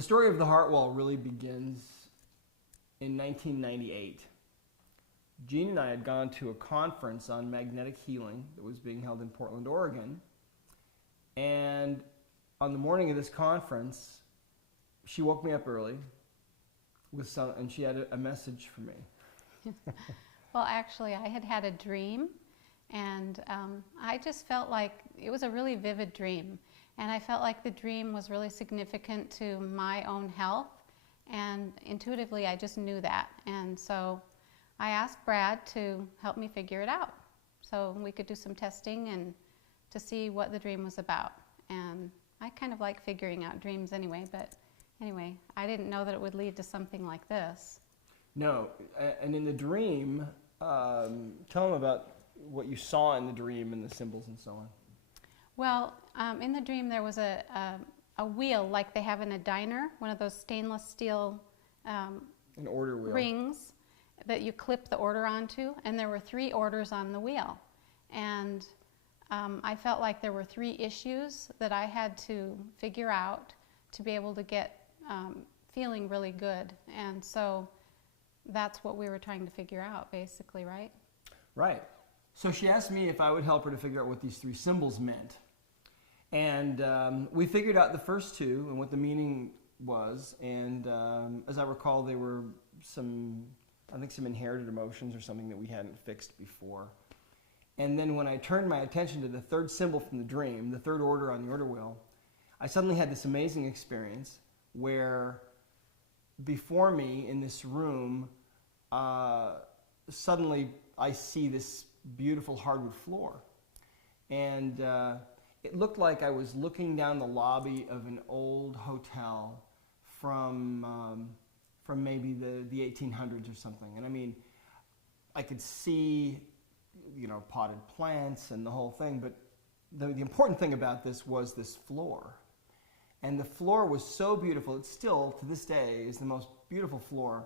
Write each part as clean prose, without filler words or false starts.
The story of the heart wall really begins in 1998. Jean and I had gone to a conference on magnetic healing that was being held in Portland, Oregon. And on the morning of this conference, she woke me up early and she had a message for me. Well, actually, I had had a dream, and I just felt like it was a really vivid dream. And I felt like the dream was really significant to my own health, and intuitively I just knew that. And so I asked Brad to help me figure it out so we could do some testing and to see what the dream was about. And I kind of like figuring out dreams anyway, but anyway, I didn't know that it would lead to something like this. No, and in the dream, tell them about what you saw in the dream and the symbols and so on. Well, in the dream there was a wheel like they have in a diner, one of those stainless steel An order wheel. rings that you clip the order onto, and there were 3 orders on the wheel. And I felt like there were 3 issues that I had to figure out to be able to get feeling really good. And so that's what we were trying to figure out, basically, right? Right. So she asked me if I would help her to figure out what these 3 symbols meant. And we figured out the first 2 and what the meaning was. And as I recall, they were some inherited emotions or something that we hadn't fixed before. And then when I turned my attention to the 3rd symbol from the dream, the 3rd order on the order wheel, I suddenly had this amazing experience where before me in this room, suddenly I see this beautiful hardwood floor. And it looked like I was looking down the lobby of an old hotel from maybe the 1800s or something. And I mean, I could see, potted plants and the whole thing, but the important thing about this was this floor. And the floor was so beautiful, it still, to this day, is the most beautiful floor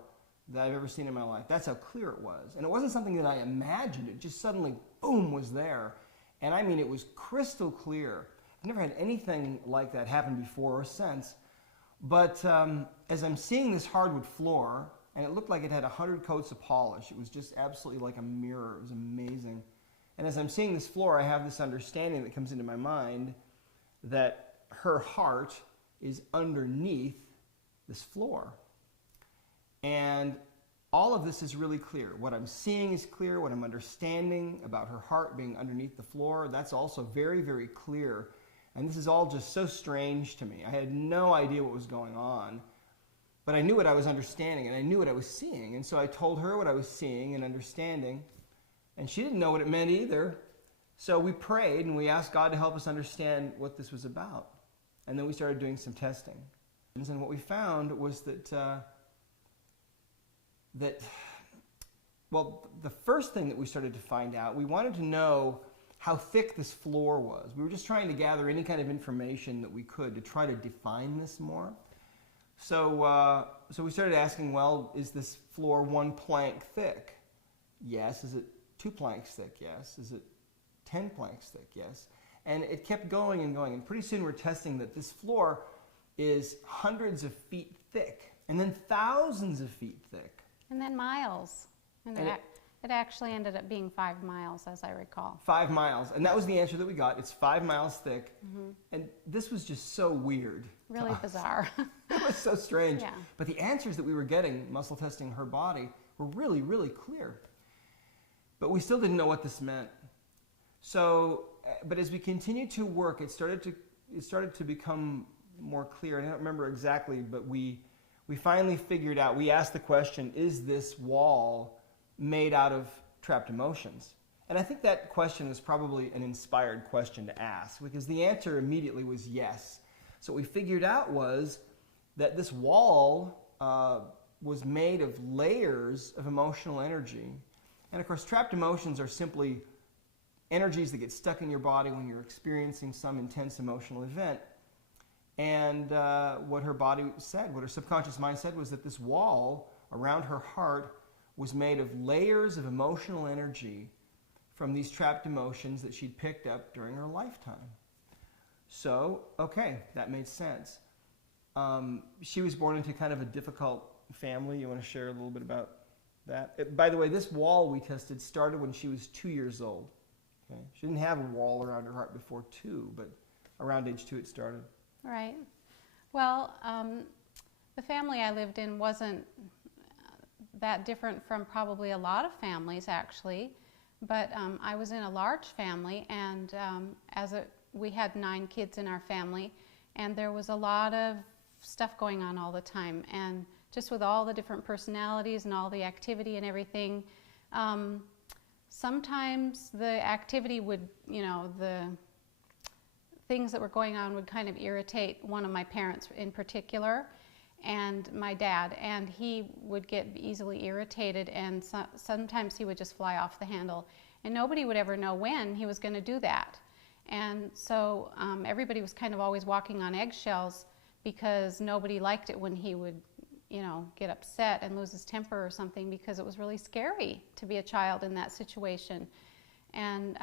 that I've ever seen in my life. That's how clear it was. And it wasn't something that I imagined. It just suddenly, boom, was there. And I mean, it was crystal clear. I've never had anything like that happen before or since. But as I'm seeing this hardwood floor, and it looked like it had 100 coats of polish. It was just absolutely like a mirror. It was amazing. And as I'm seeing this floor, I have this understanding that comes into my mind that her heart is underneath this floor. And all of this is really clear. What I'm seeing is clear. What I'm understanding about her heart being underneath the floor, that's also very, very clear. And this is all just so strange to me. I had no idea what was going on. But I knew what I was understanding, and I knew what I was seeing. And so I told her what I was seeing and understanding. And she didn't know what it meant either. So we prayed, and we asked God to help us understand what this was about. And then we started doing some testing. And what we found was that the first thing that we started to find out, we wanted to know how thick this floor was. We were just trying to gather any kind of information that we could to try to define this more. So we started asking, well, is this floor 1 plank thick? Yes. Is it 2 planks thick? Yes. Is it 10 planks thick? Yes. And it kept going and going. And pretty soon we're testing that this floor is hundreds of feet thick, and then thousands of feet thick. And then miles. And it actually ended up being 5 miles, as I recall. 5 miles. And that was the answer that we got. It's 5 miles thick. Mm-hmm. And this was just so weird. Really bizarre. It was so strange. Yeah. But the answers that we were getting, muscle testing her body, were really, really clear. But we still didn't know what this meant. So, but as we continued to work, it started to become more clear. And I don't remember exactly, but we finally figured out, we asked the question, is this wall made out of trapped emotions? And I think that question was probably an inspired question to ask, because the answer immediately was yes. So what we figured out was that this wall was made of layers of emotional energy. And of course, trapped emotions are simply energies that get stuck in your body when you're experiencing some intense emotional event. And what her body said, what her subconscious mind said, was that this wall around her heart was made of layers of emotional energy from these trapped emotions that she'd picked up during her lifetime. So, okay, that made sense. She was born into kind of a difficult family. You want to share a little bit about that? By the way, this wall we tested started when she was 2 years old. Okay? She didn't have a wall around her heart before 2, but around age 2 it started. Right. Well, the family I lived in wasn't that different from probably a lot of families, actually. But I was in a large family, and we had 9 kids in our family, and there was a lot of stuff going on all the time. And just with all the different personalities and all the activity and everything, sometimes the activity would, the things that were going on would kind of irritate one of my parents in particular, and my dad, and he would get easily irritated, and sometimes he would just fly off the handle, and nobody would ever know when he was going to do that. And so everybody was kind of always walking on eggshells, because nobody liked it when he would get upset and lose his temper or something, because it was really scary to be a child in that situation. And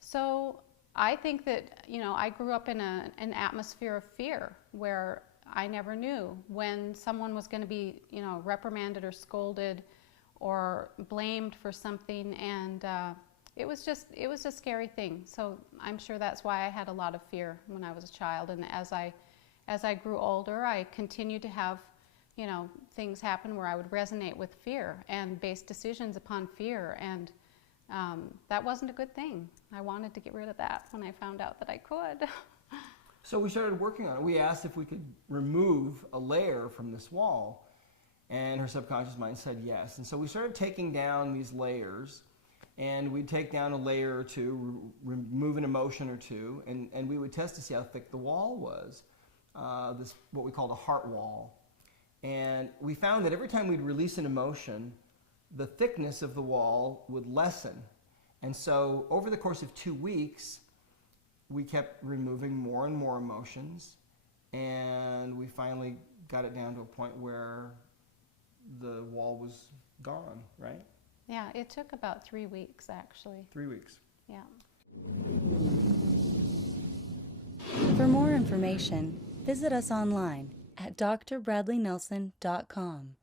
so I think that, I grew up in an atmosphere of fear where I never knew when someone was going to be, reprimanded or scolded or blamed for something, and it was a scary thing. So I'm sure that's why I had a lot of fear when I was a child. And as I grew older, I continued to have, things happen where I would resonate with fear and base decisions upon fear, and that wasn't a good thing. I wanted to get rid of that when I found out that I could. So we started working on it. We asked if we could remove a layer from this wall, and her subconscious mind said yes. And so we started taking down these layers, and we'd take down a layer or two, remove an emotion or two, and we would test to see how thick the wall was, this what we called a heart wall. And we found that every time we'd release an emotion, the thickness of the wall would lessen. And so over the course of 2 weeks, we kept removing more and more emotions, and we finally got it down to a point where the wall was gone, right? Yeah, it took about 3 weeks, actually. 3 weeks. Yeah. For more information, visit us online at drbradleynelson.com.